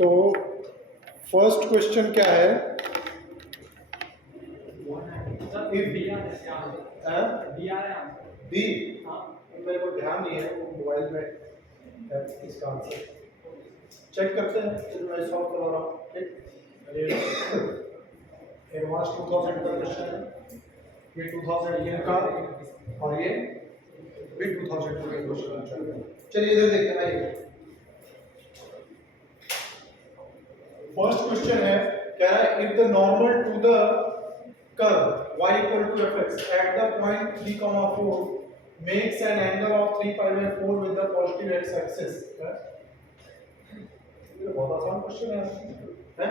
तो first question क्या है? बी मेरे को ध्यान नहीं है, वो मोबाइल में है इसका आंसर चेक करते हैं। चलो मैं सॉल्व करवा रहा हूँ। एडवांस 2000 का क्वेश्चन है, ये 2000 का और ये भी 2000 का क्वेश्चन है। चलिए इधर देखते हैं। आइए फर्स्ट क्वेश्चन है, क्या है if the normal to the curve y equal to fx at the point 3, 4 makes an angle of 3 pi by 4 with the positive x axis। ये बहुत आसान क्वेश्चन है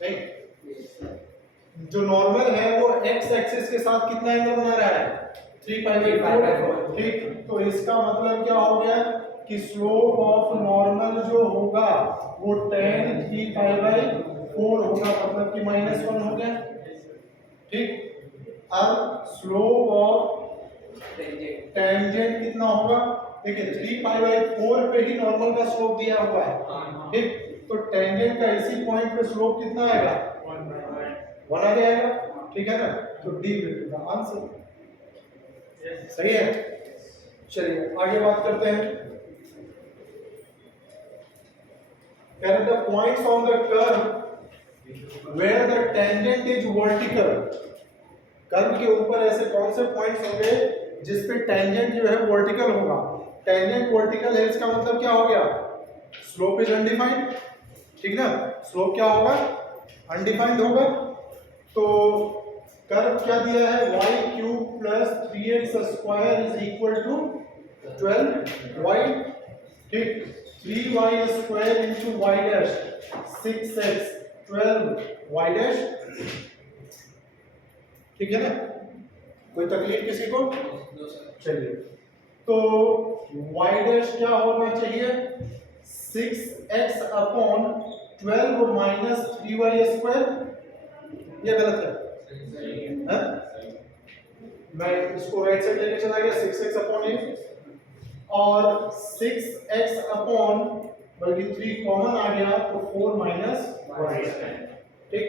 नहीं? जो नॉर्मल है वो x एक्सिस के साथ कितना एंगल बना रहा है? 3 pi by 4। ठीक, तो इसका मतलब क्या हो गया कि स्लोप ऑफ नॉर्मल जो होगा वो tan 3 pi by 4 होगा, मतलब कि -1 हो गया। ठीक, अब स्लोप ऑफ टेंजेंट कितना होगा? देखिए 3 पाई बाई 4 पे ही नॉर्मल का स्लोप दिया हुआ है। ठीक, तो टेंजेंट का इसी पॉइंट पे स्लोप कितना आएगा? 1 आ जाएगा। ठीक है ना? तो D will be the answer. सही है। चलिए आगे बात करते हैं। The points on the curve where the tangent is vertical. Curve के ऊपर ऐसे कौन से पॉइंट्स होंगे जिस पे टेंजेंट जो है वर्टिकल होगा? टेंजेंट वर्टिकल है, इसका मतलब क्या हो गया? Slope is undefined. ठीक ना? स्लोप क्या होगा? अनडिफाइंड होगा। तो कर्व क्या दिया है? y cube plus 3x square is equal to 12y। ठीक, 3y square into y dash 6x 12y dash. ठीक है ना? कोई तकलीफ किसी को? चलिए, तो y डैश क्या होना चाहिए? 6x upon 12 minus 3y square. ये गलत है? मैं इसको राइट साइड लेके चला गया, 6x अपॉन ये और 6x अपॉन बल्कि 3 कॉमन आ गया तो 4 माइनस y। ठीक,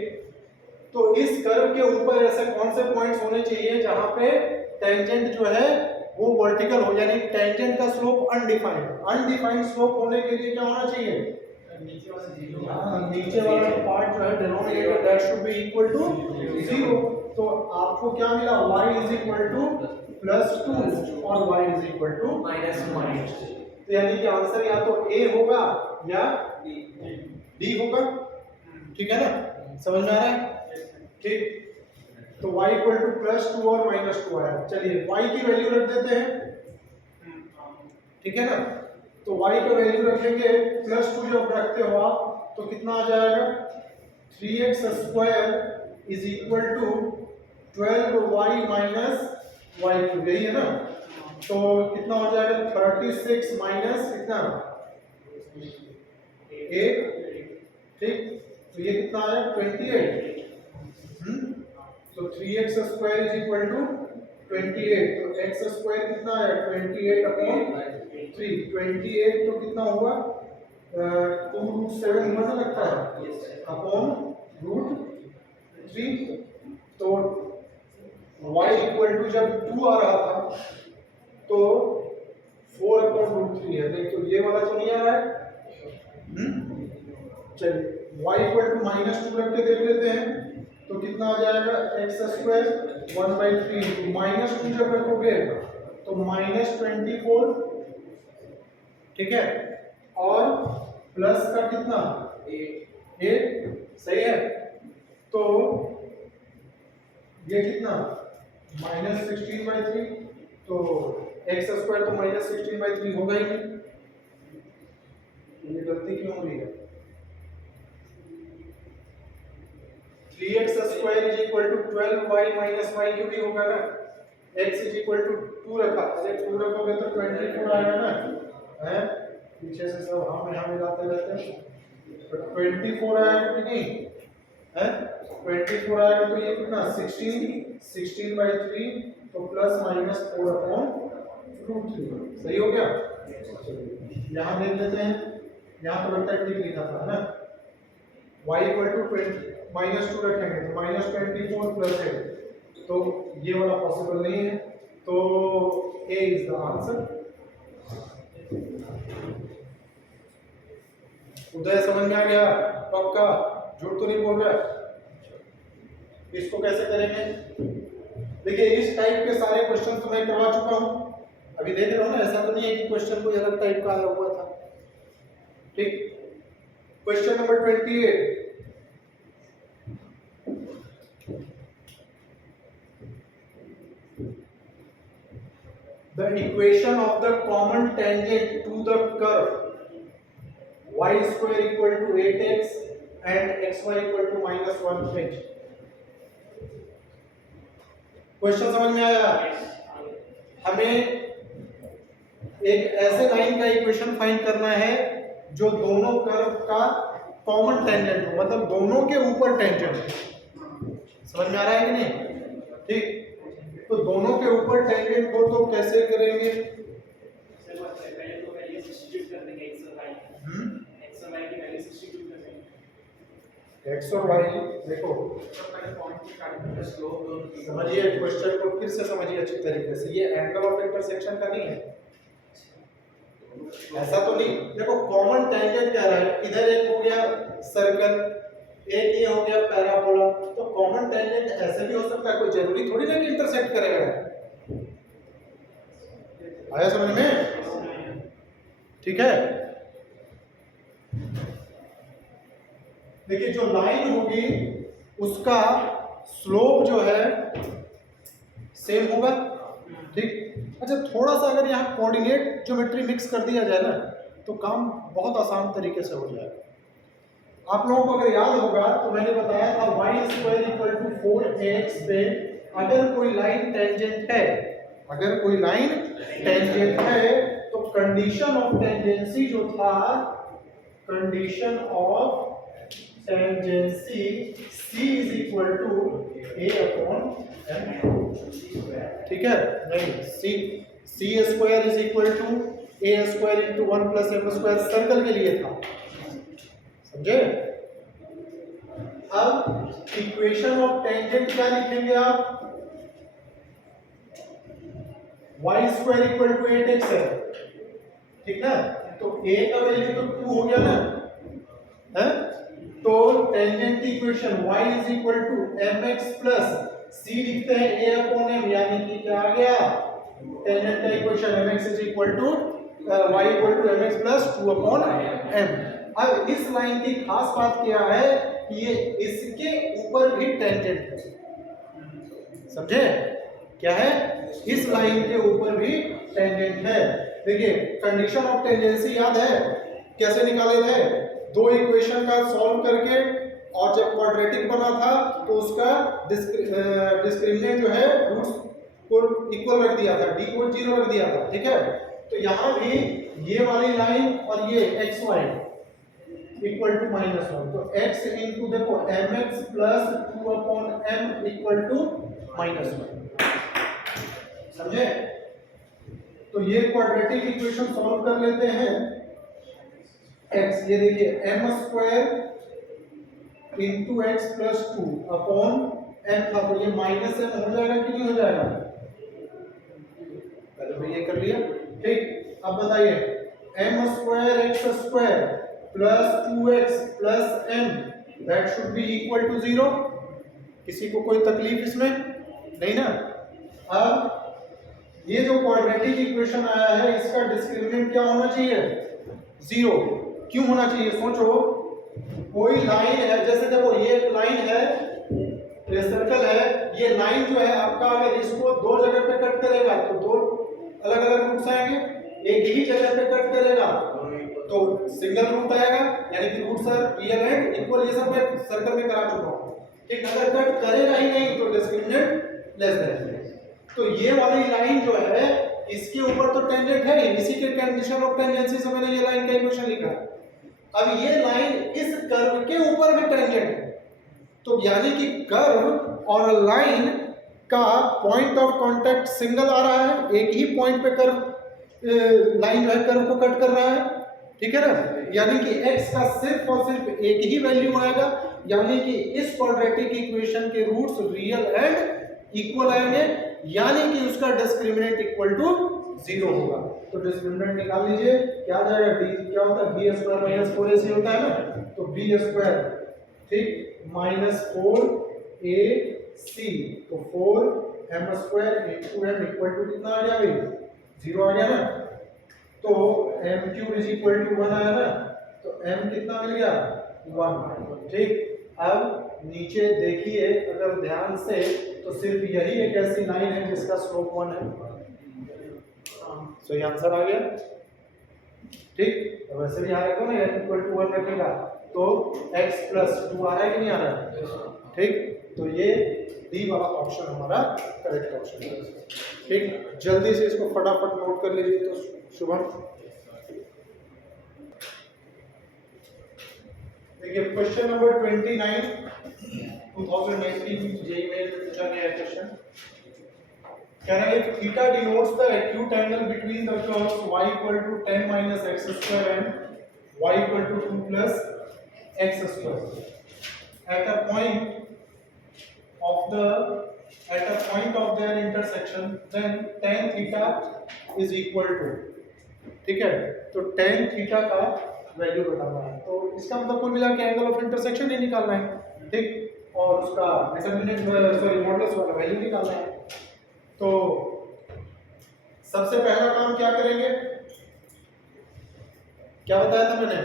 तो इस कर्व के ऊपर ऐसे कौन से पॉइंट्स होने चाहिए जहां पे टेंजेंट जो है वो वर्टिकल हो, यानी टेंजेंट का स्लोप अनडिफाइंड। अनडिफाइंड स्लोप होने के लिए क्या होना चाहिए? नीचे वाला पार्ट जो है denominator that should be equal to 0। तो आपको क्या मिला? y इज इक्वल टू +2 और y इज इक्वल टू -1। तो यानी कि आंसर या तो a होगा या d होगा। ठीक है ना? समझ में आ रहा है? ठीक, तो y इक्वल टू +2 और -2 आया। चलिए y की वैल्यू रख देते हैं। ठीक है ना? तो y का वैल्यू रखेंगे +2 जब रखते हो आप तो कितना आ जाएगा? 3x square is equal to 12y minus y cube. यही है ना? तो कितना हो जाएगा? 36 माइनस कितना? 8। ठीक, तो ये कितना आया? 28। तो 3x square is equal to 28। तो x स्क्वायर कितना आया? 28 अपॉन 3। 28 तो कितना होगा? 2√7 हुआ ना लगता है, अपॉन √3। तो y इक्वल टू जब 2 आ रहा था तो 4 अपॉन √3 है। नहीं तो ये वाला तो नहीं आ रहा है। चलिए y इक्वल टू -2 रख के देख लेते हैं तो कितना आ जाएगा? x स्क्वायर 1/3 -2 जब रखोगे तो -24। ठीक है, और प्लस का कितना? 8। सही है। तो ये कितना? -16/3। तो x स्क्वायर तो -16/3 होगा ही नहीं। ये गलती क्यों हो रही है? 3x square is equal to 12y minus y cube भी होगा ना? x इज इक्वल टू 2 रखा, अरे 2 रखोगे तो 24 आएगा ना? हैं, पीछे से सब हम यहाँ मिलाते रहते हैं। तो 24 आएगा कि नहीं? हैं, 24 आएगा तो ये कितना? 16/3 तो प्लस माइनस 4 अपॉन √3। सही हो गया? यहाँ देख लेते हैं, यहाँ तो लगता है ठीक लिखा था ना? y इक्वल टू -2 रखेंगे तो -24 प्लस 8, तो ये वाला पॉसिबल नहीं है, तो A इज द आंसर। उदय समझ में आ गया? पक्का? झूठ तो नहीं बोल रहा है? इसको कैसे करेंगे? देखिए इस टाइप के सारे क्वेश्चन तो मैं करवा चुका हूं, अभी देख रहे हो ना, ऐसा तो नहीं है कि क्वेश्चन कोई अलग टाइप का आया हुआ था। ठीक, question number 28, the equation of the common tangent to the curve y square equal to 8x and xy equal to -1 h। Question समझ में आया? हमें एक ऐसे लाइन का इक्वेशन फाइंड करना है जो दोनों कर्व का कॉमन टेंजेंट हो, मतलब दोनों के ऊपर टेंजेंट हो। समझ में आ रहा है कि नहीं? ठीक, तो दोनों के ऊपर टेंजेंट हो तो कैसे करेंगे? पहले तो वैल्यू सब्स्टिट्यूट कर देंगे x और y की वैल्यू सब्स्टिट्यूट कर देंगे। x और y देखो, पहले पॉइंट की काटने का स्लोप समझिए क्वेश्चन को फिर से समझिए अच्छी तरीके से। ये एंगल ऑफ इंटरसेक्शन का नहीं है, ऐसा तो नहीं। देखो कॉमन टेंजेंट कह रहा है, इधर एक हो गया सर्कल, एक ये हो गया पैराबोला, तो कॉमन टेंजेंट ऐसे भी हो सकता है, कोई जरूरी थोड़ी ना कि इंटरसेक्ट करेगा। आया समझ में? ठीक है, देखिए जो लाइन होगी उसका स्लोप जो है सेम होगा। ठीक, अच्छा थोड़ा सा अगर यहाँ कोऑर्डिनेट ज्योमेट्री मिक्स कर दिया जाए ना तो काम बहुत आसान तरीके से हो जाएगा। आप लोगों को अगर याद होगा तो मैंने बताया था y² = 4ax पे अगर कोई लाइन टेंजेंट है, अगर कोई लाइन टेंजेंट है तो कंडीशन ऑफ टेंजेंसी जो था, condition of tangency C = a/m। ठीक है, नहीं C² = a² × 1 + m² सर्कल के लिए था, समझे? अब इक्वेशन ऑफ टेंजेंट क्या लिखेंगे आप? y² = 8x है, ठीक ना, तो a का वैल्यू तो 2 हो गया ना, है? तो टेंजेंट की इक्वेशन y = mx + c लिखते हैं a/m, यानी कि क्या आ गया? टेंजेंट का equation mx = y = mx + 2/m। अब इस लाइन की खास बात क्या है कि ये इसके ऊपर भी टेंजेंट है, समझे? क्या है? इस लाइन के ऊपर भी टेंजेंट है। देखिए कंडीशन ऑफ टेंजेंसी याद है कैसे निकाले थे? दो इक्वेशन का सॉल्व करके, और जब क्वाड्रेटिक बना था तो उसका डिस्क्रिमिनेंट जो है रूट्स को इक्वल रख दिया था, d को 0 रख दिया था। ठीक है, तो यहाँ भी ये वाली लाइन और ये xy = -1, तो x * देखो mx + 2/m = -1, समझे? तो ये क्वाड्रेटिक इक्वेशन सॉल्व कर लेते हैं। x, ये देखिए m² × x + 2/m था, तो ये -m हो जाएगा कि नहीं हो जाएगा? पहले तो ये कर लिया। ठीक, अब बताइए m² x² + 2x + m that should be equal to 0। किसी को कोई तकलीफ इसमें नहीं ना? अब ये जो क्वाड्रेटिक इक्वेशन आया है इसका डिस्क्रिमिनेंट क्या होना चाहिए? 0। क्यों होना चाहिए? सोचो, कोई लाइन है, जैसे देखो ये एक लाइन है, ये सर्कल है, ये लाइन जो है आपका अगर इसको दो जगह पे कट करेगा तो दो अलग अलग रूट्स आएंगे, एक ही जगह पे कट करेगा तो सिंगल रूट आएगा, यानी कि roots are real and equal. ये सब मैं सर्कल में करा चुका हूं। ठीक, अगर कट करेगा ही नहीं तो डिस्क्रिमिनेंट लेस देन। तो ये वाली लाइन जो है इसके ऊपर तो टेंजेंट है, इसी के कंडीशन ऑफ टेंजेंसी से मैंने ये लाइन का इक्वेशन लिखा है। अब ये लाइन इस कर्व के ऊपर भी टेंजेंट है, तो यानी कि कर्व और लाइन का पॉइंट ऑफ कांटेक्ट सिंगल आ रहा है, एक ही पॉइंट पे कर्व लाइन जो है कर्व को कट कर रहा है। ठीक है ना, यानी कि x का सिर्फ और सिर्फ एक ही वैल्यू आएगा, यानी कि इस क्वाड्रेटिक इक्वेशन के रूट्स रियल एंड इक्वल आएंगे, यानी कि उसका डिस्क्रिमिनेंट इक्वल टू 0 होगा। तो डिस्क्रिमिनेंट निकाल लीजिए, क्या आ जाएगा, d क्या होता है, b स्क्वायर माइनस 4ac होता है ना, तो b स्क्वायर ठीक माइनस 4ac, तो 4m square into m equal to कितना आ गया भाई, 0 आ गया ना, तो m cube is equal to 1 आया ना, तो m कितना मिल गया, 1। ठीक, अब नीचे देखिए अगर ध्यान से, तो सिर्फ यही एक ऐसी लाइन है जिसका स्लोप 1 है, सो ये आंसर आ गया। ठीक, तो वैसे भी यहाँ रखो ना, m इक्वल टू 1 रखेगा तो x प्लस 2 आ रहा है कि नहीं आ रहा है, ठीक, तो ये डी वाला ऑप्शन हमारा करेक्ट ऑप्शन है। ठीक, जल्दी से इसको फटाफट नोट कर लीजिए। तो शुभम देखिए क्वेश्चन नंबर 29 2019 जेईई में पूछा गया क्वेश्चन, कह रहा है theta denotes the acute angle between the curves y equal to 10 minus x square and y equal to 2 plus x square at a point of their intersection, then tan theta is equal to, ठीक है, तो tan theta का value बताना है, तो इसका मतलब कुल मिला के एंगल ऑफ इंटरसेक्शन ही निकालना है। ठीक, और उसका डिटरमिनेंट सॉरी मॉडुलस वाला वैल्यू निकालना है। तो सबसे पहला काम क्या करेंगे, क्या बताया था मैंने,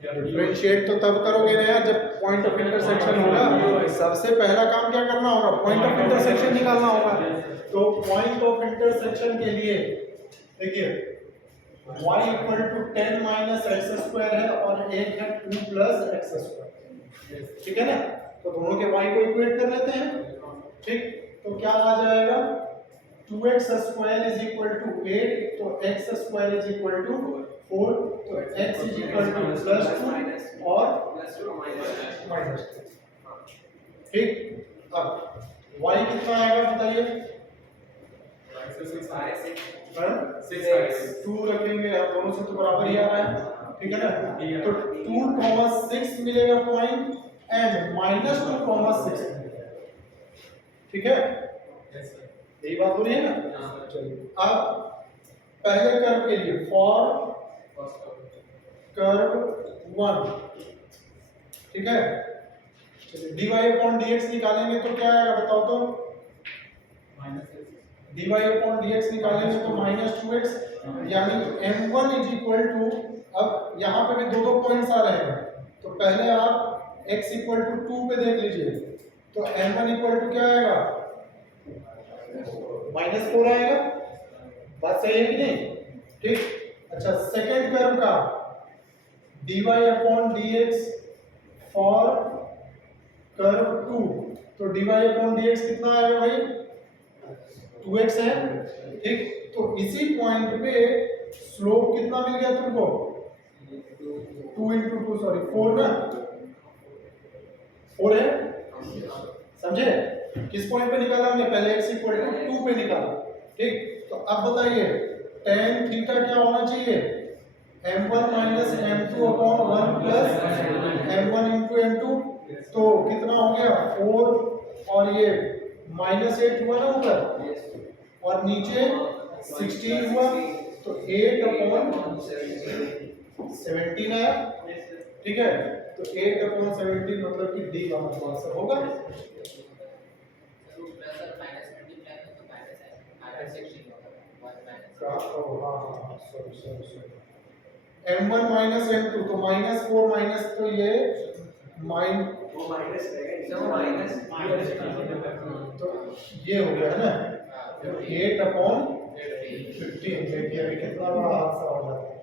डिफरेंशिएट तो तब करोगे ना यार जब पॉइंट ऑफ इंटरसेक्शन होगा। सबसे पहला काम क्या करना होगा, पॉइंट ऑफ इंटरसेक्शन निकालना होगा। तो पॉइंट ऑफ इंटरसेक्शन के लिए देखिए y equal to 10 minus x square है और एक है 2 प्लस एक्स स्क्वायर, ठीक है ना, तो दोनों के y को इक्वेट कर लेते हैं। ठीक, तो क्या आ जाएगा, 2x square is equal to 8, तो x square is equal to 4, तो x is equal to plus 2 और माइनस 2। ठीक, अब y कितना आएगा बताइए, 2 रखेंगे, आप दोनों से तो बराबर ही आ रहा है, ठीक है ना, तो 2,6 मिलेगा पॉइंट एंड माइनस 2,6 मिलेगा, ठीक है, यही बात हो रही है ना। चलिए अब पहले कर्व के लिए फॉर कर्व 1, ठीक है, चलिए dy अपॉन dx निकालेंगे तो क्या आएगा बताओ तो, dy अपॉन dx निकालेंगे तो माइनस 2x, यानी m1 इज इक्वल टू, अब यहाँ पे भी दो पॉइंट्स आ रहे हैं, तो पहले आप x इक्वल टू 2 पे देख लीजिए, तो m1 इक्वल टू क्या आएगा, माइनस 4 आएगा, बात सही है कि नहीं। ठीक, अच्छा सेकेंड कर्व का dy upon dx for curve 2, तो dy अपॉन dx कितना आएगा भाई, 2x है। ठीक, तो इसी पॉइंट पे स्लोप कितना मिल गया तुमको, 2 into 2 सॉरी 4 ना, 4 है, समझे, किस पॉइंट पे निकाला हमने, पहले x इक्वल टू 2 पे निकाला। ठीक, तो अब बताइए tan थीटा क्या होना चाहिए, m1 minus m2 upon 1 plus m1 into m2, तो कितना हो गया 4 और ये माइनस 8 हुआ ना ऊपर और नीचे 16 हुआ, तो 8 अपॉन 17 आया, ठीक है, तो 8 अपॉन 17 मतलब कि डी वाला आंसर होगा। m1 माइनस m2 तो माइनस 4 माइनस, तो ये माइनस तो ये हो गया है ना, तो 8 अपॉन 15, देखिए अभी कितना बड़ा हादसा हो जाता है,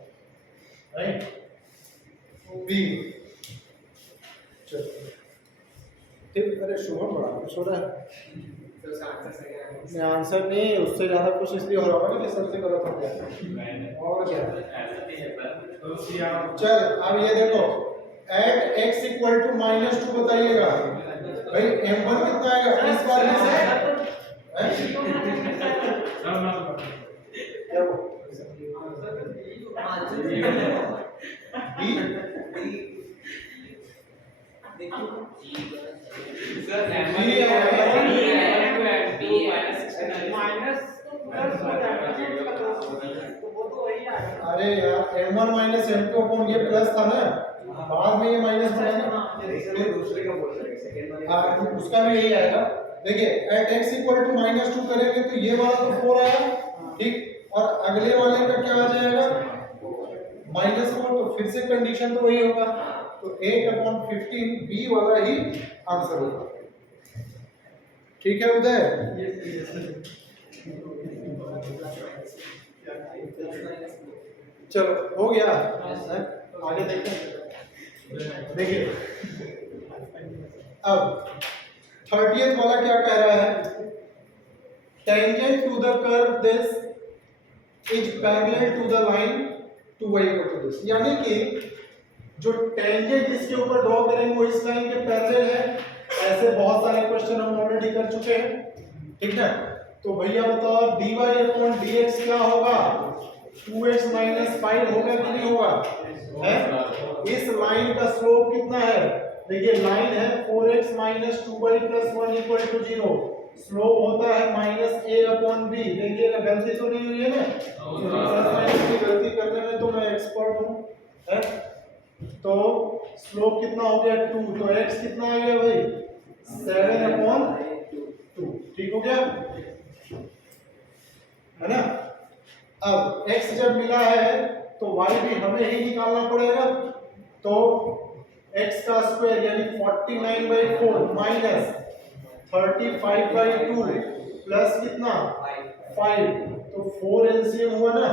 राइट, बी। चलो ठीक, अरे शुभम बड़ा कुछ हो रहा है, आंसर नहीं, उससे ज्यादा कुछ इसलिए हो रहा होगा कि सर से गलत हो गया और क्या। चल अब ये देखो at x equal to minus 2 बताइएगा भाई, m1 कितना आएगा इस बार में से क्या वो सर अरे यार m1 माइनस m2 अपॉन ये प्लस था ना, बाद में ये माइनस बना ना, फिर दूसरे का बोल रहे हैं सेकंड वाले हाँ उसका भी यही आएगा। देखिए एट x इक्वल टू -2 करेंगे तो ये वाला तो 4 आया, ठीक, और अगले वाले का क्या आ जाएगा -4, तो फिर से कंडीशन तो वही होगा, तो 8/15 b वाला ही आंसर होगा। ठीक है उदय, चलो हो गया, आगे देखते हैं। देखिए अब 30th वाला क्या कह रहा है, tangent to the curve this is parallel to the line to y equal to this, यानी कि जो टेंजेंट इसके ऊपर ड्रॉ करेंगे वो इस लाइन के पैरेलल है। ऐसे बहुत सारे क्वेश्चन हम ऑलरेडी कर चुके हैं, ठीक है। तो भैया बताओ dy अपॉन dx क्या होगा, 2x माइनस 5 होगा कि नहीं होगा, है। इस लाइन का स्लोप कितना है, देखिए लाइन है 4x minus 2y plus 1 equal to 0, slope होता है माइनस a अपॉन b। देखिएगा गलती तो नहीं हुई है ना, प्लस माइनस की गलती करने में तो मैं एक्सपर्ट हूँ, है। तो स्लोप कितना हो गया 2, तो x कितना आ गया भाई 7 अपॉन 2, ठीक हो गया, है ना। अब x जब मिला है तो y भी हमें ही निकालना पड़ेगा, तो x का स्क्वायर यानी 49/4 माइनस 35/2 प्लस कितना 5, तो 4 एलसीएम हुआ ना,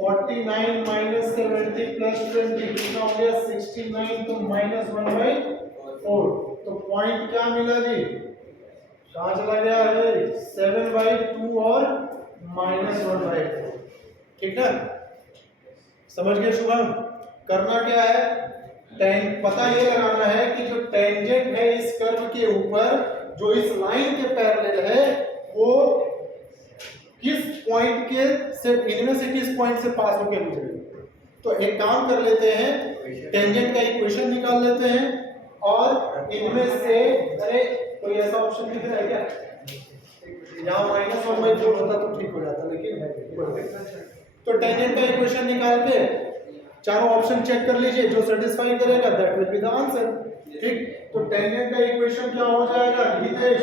49 माइनस 70 प्लस 20 कितना हो गया 69, तो -1/4, तो पॉइंट क्या मिला जी, कहाँ चला गया है 7/2 और -1/4, ठीक है। समझ गए शुभम, करना क्या है, पता ये लगाना है कि जो टेंजेंट है इस कर्व के ऊपर जो इस लाइन के पैरेलल है वो किस पॉइंट के से, इनमें से किस पॉइंट से पास होकर गुजरेगी। तो एक काम कर लेते हैं, टेंजेंट का इक्वेशन निकाल लेते हैं और इनमें से, अरे कोई ऐसा ऑप्शन दिख रहा है क्या, यहाँ -1/4 होता तो ठीक हो जाता, लेकिन है। तो टेंजेंट का इक्वेशन निकाल के चारों ऑप्शन चेक कर लीजिए, जो सेटिस्फाई करेगा that will be the answer, ठीक। तो टेंजेंट का इक्वेशन क्या हो जाएगा हितेश,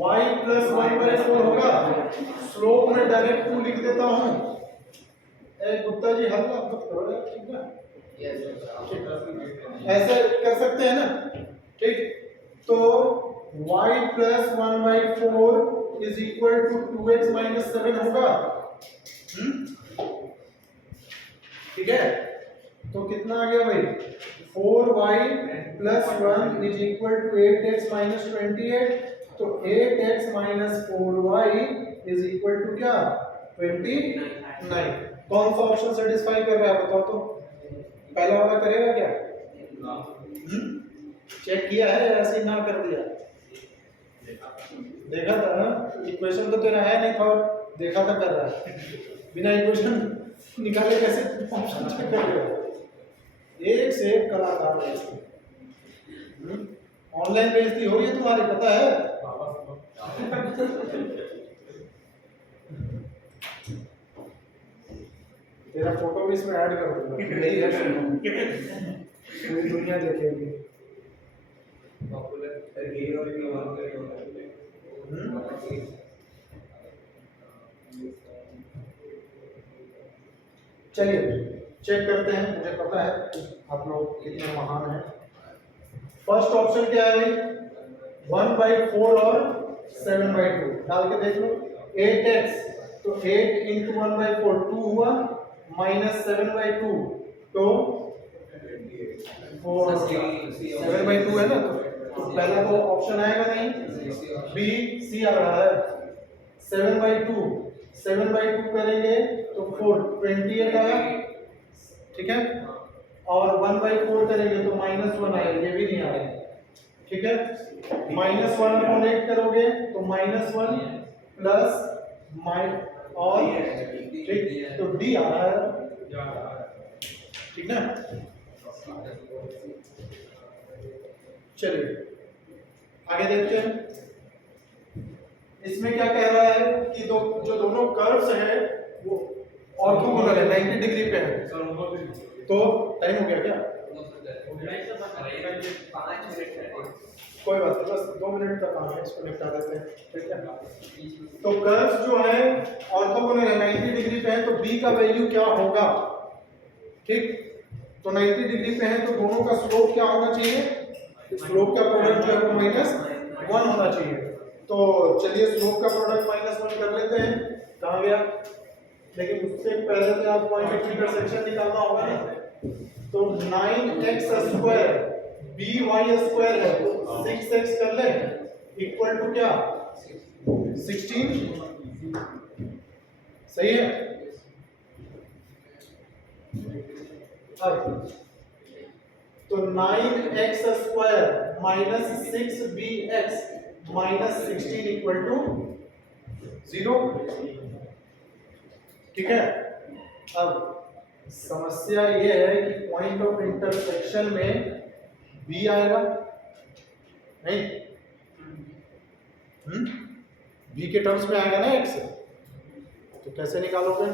y प्लस 1/4 होगा, स्लोप में डायरेक्ट 2 लिख देता हूं, गुप्ता जी हल मत करो यार, ठीक है, ऐसे कर सकते हैं ना, ठीक। तो y plus 1/4 is equal to 2x minus 7 होगा, ठीक है। तो कितना आ गया भाई 4y plus 1 is equal to 8x minus 28, तो 8x minus 4y is equal to क्या 29। कौन सा ऑप्शन सेटिस्फाई कर रहा है बताओ तो, पहला वाला करेगा क्या, चेक किया है या ऐसे ही ना कर दिया, देखा था ना, इक्वेशन तो तेरा है नहीं था और देखा था कर रहा है, बिना इक्वेशन निकाले कैसे ऑप्शन चेक कर रहे हो, एक से एक कलाकार है। ऑनलाइन बेइज्जती हो रही है तुम्हारी, पता है। तेरा फोटो भी इसमें ऐड कर दूंगा, यही है पूरी दुनिया देखेगी। चलिए चेक करते हैं, मुझे पता है आप लोग कितने महान हैं। फर्स्ट ऑप्शन क्या है भाई 1/4 और 7/2 डाल के देख लो, 8x तो 8 into 1/4 2 हुआ, माइनस 7/2 तो 7/2 है ना, तो पहला तो ऑप्शन आएगा नहीं, बी सी आ रहा है। 7/2 करेंगे तो 4 28 आया, ठीक है, और 1/4 करेंगे तो -1 आएगा, ये भी नहीं आएगा, ठीक है। -1/8 करोगे तो -1 प्लस माइ और ठीक, तो डी आ रहा है, ठीक ना। चलिए आगे देखते हैं। इसमें क्या कह रहा है कि जो दोनों कर्व्स हैं वो ऑर्थोगोनल है, 90 डिग्री पे है। तो टाइम हो गया क्या? 5 मिनट है। कोई बात नहीं, बस 2 मिनट का काम है, इसको निपटा देते हैं, ठीक है। तो कर्व्स जो है ऑर्थोगोनल है, 90 डिग्री पे है, तो बी का वैल्यू क्या होगा? ठीक, तो 90 डिग्री पे है तो दोनों का स्लोप क्या होना चाहिए? स्लोप का प्रोडक्ट जो है वो -1 होना चाहिए। तो चलिए स्लोप का प्रोडक्ट -1 कर लेते हैं। कहाँ गया? लेकिन उससे पहले तो आप पॉइंट ऑफ इंटरसेक्शन निकालना होगा ना। तो 9x² by² है, तो 6x कर ले इक्वल टू क्या? 16। सही है। अब तो 9x² minus 6bx minus 16 equal to 0, ठीक है। अब समस्या ये है कि पॉइंट ऑफ इंटरसेक्शन में b आएगा नहीं, b के टर्म्स में आएगा ना x, तो कैसे निकालोगे?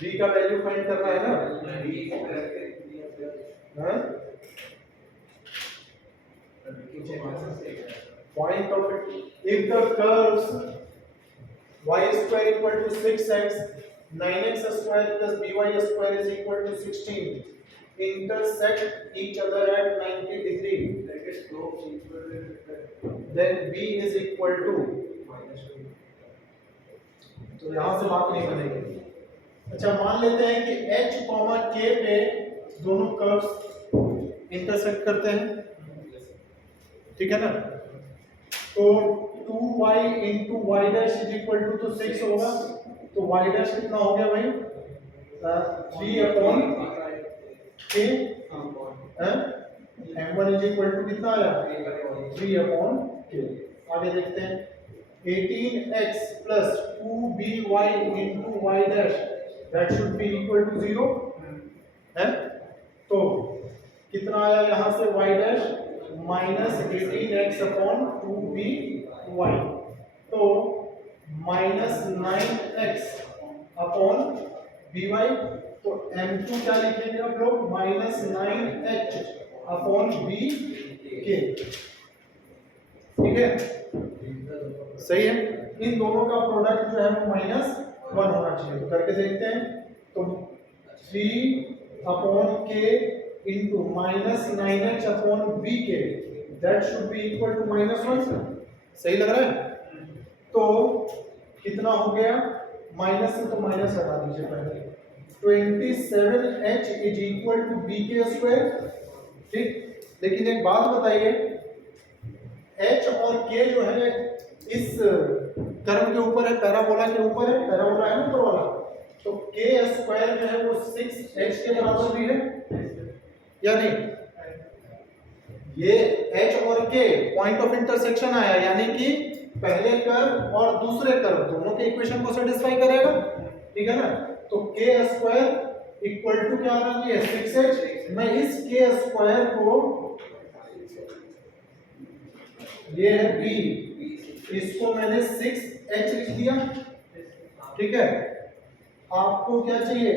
b का वैल्यू फाइंड करना है ना। हाँ? Point of it, if the curves y² equal to 6x, 9x² plus by² is equal to 16, intersect each other at 90 degree, then b is equal to, तो यहाँ से बात नहीं बनेगी। अच्छा मान लेते हैं कि h, k पे दोनों कर्व्स इंटरसेक्ट करते हैं, ठीक है ना। तो 2y into y dash is equal to तो 6 होगा, तो y dash कितना हो गया भाई? 3/k, m1 is equal to कितना आया? 3/k। आगे देखते हैं 18x plus 2by into y dash that should be equal to 0 है। तो कितना आया यहाँ से y dash? Minus 18x upon 2by, तो माइनस 9x अपॉन by, तो m2 क्या लिखेंगे आप लोग? माइनस 9h अपॉन bk, ठीक है। सही है। इन दोनों का प्रोडक्ट जो है वो -1 होना चाहिए, तो करके देखते हैं। तो 3/k into -9h upon bk, that should be equal to -1। सही लग रहा है? तो कितना हो गया? माइनस से तो माइनस हटा दीजिए पहले। 27h is equal to bk², ठीक। लेकिन एक बात बताइए, h और k जो है इस कर्व के ऊपर है, पैराबोला के ऊपर है, पैराबोला है ना ऊपर वाला, तो k² जो है वो 6h के बराबर भी है या नहीं? ये h और k पॉइंट ऑफ इंटरसेक्शन आया, यानी कि पहले कर्व और दूसरे कर्व दोनों के इक्वेशन को सेटिस्फाई करेगा, ठीक है ना। तो k² इक्वल टू क्या आना चाहिए? 6h। मैं इस k² को, ये है b, इसको मैंने 6h लिख दिया, ठीक है। आपको क्या चाहिए?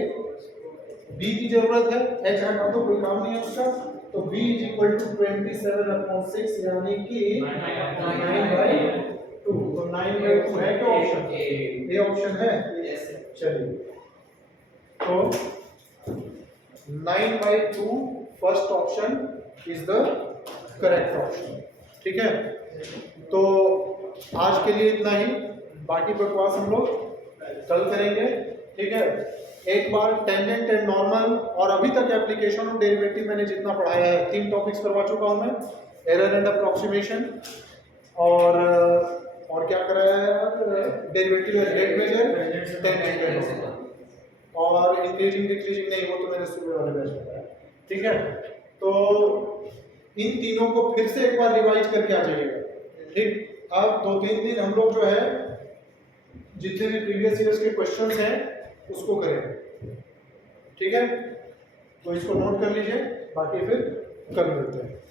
b की जरूरत है, h हटा दो, कोई काम नहीं है उसका। तो b इज इक्वल टू 27/6 यानी कि 9/2। तो 9/2 है क्या ऑप्शन? ए ऑप्शन है। चलिए, तो 9/2 first option is the correct option, ठीक है। तो आज के लिए इतना ही, बाकी बकवास हम लोग कल करेंगे, ठीक है। एक बार टेंजेंट एंड नॉर्मल और अभी तक एप्लीकेशन और डेरिवेटिव मैंने जितना पढ़ाया है 3 टॉपिक्स करवा चुका हूं मैं, एरर एंड अप्रोक्सीमेशन और क्या कराया है? Derivative and rate measure, tangent और इंक्रीजिंग डिक्रीजिंग नहीं, वो तो मैंने सुबह वाले बैच में बताया, ठीक है। तो इन तीनों को फिर से एक बार रिवाइज करके आ जाइएगा, ठीक। अब 2-3 दिन हम लोग जो है जितने भी प्रीवियस ईयर्स के क्वेश्चंस हैं उसको करें, ठीक है। तो इसको नोट कर लीजिए, बाकी फिर कल मिलते हैं।